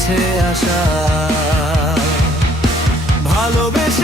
কাছে আসা। ভালোবেসে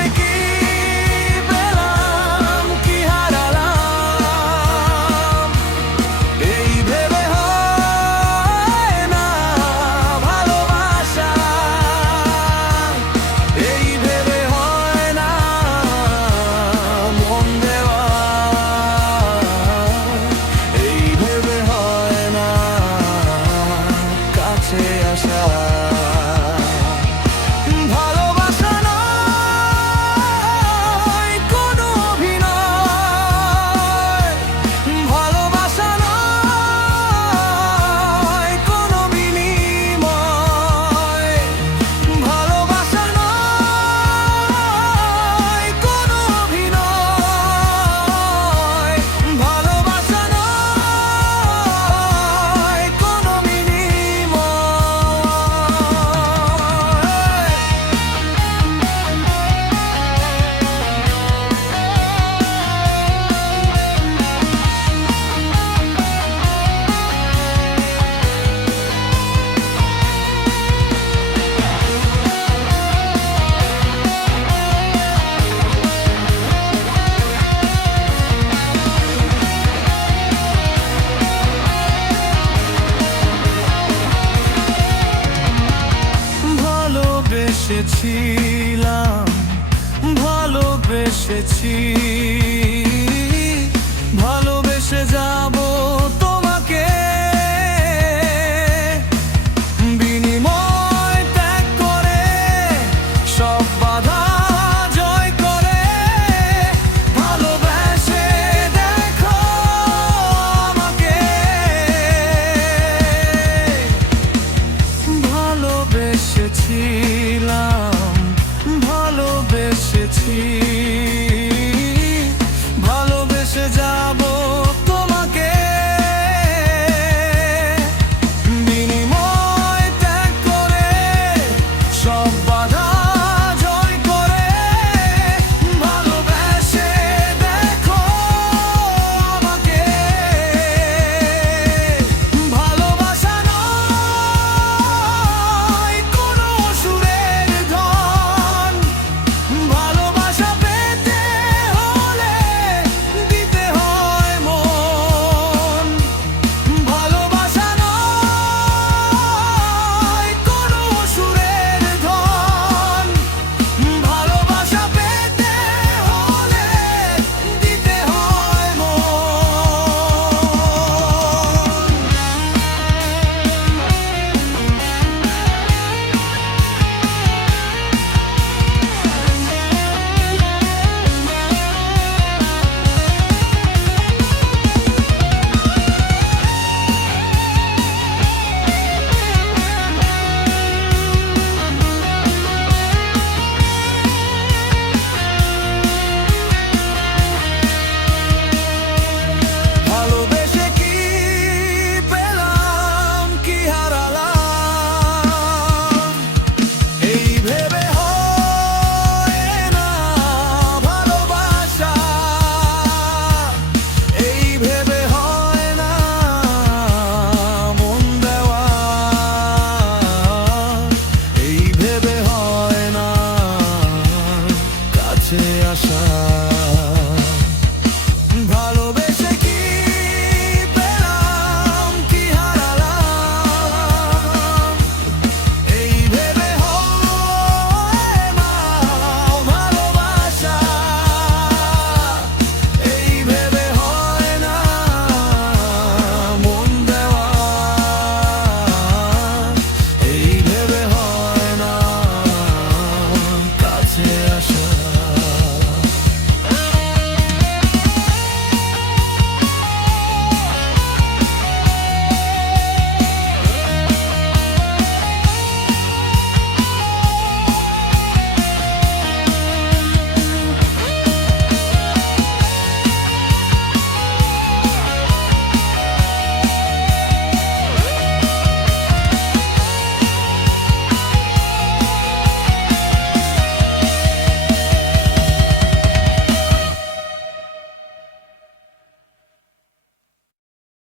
ভালোবেসেছিলাম ভালোবেসেছি। ভালোবেসে যাব তোমাকে। বিনিময় ত্যাগ করে সব বাধা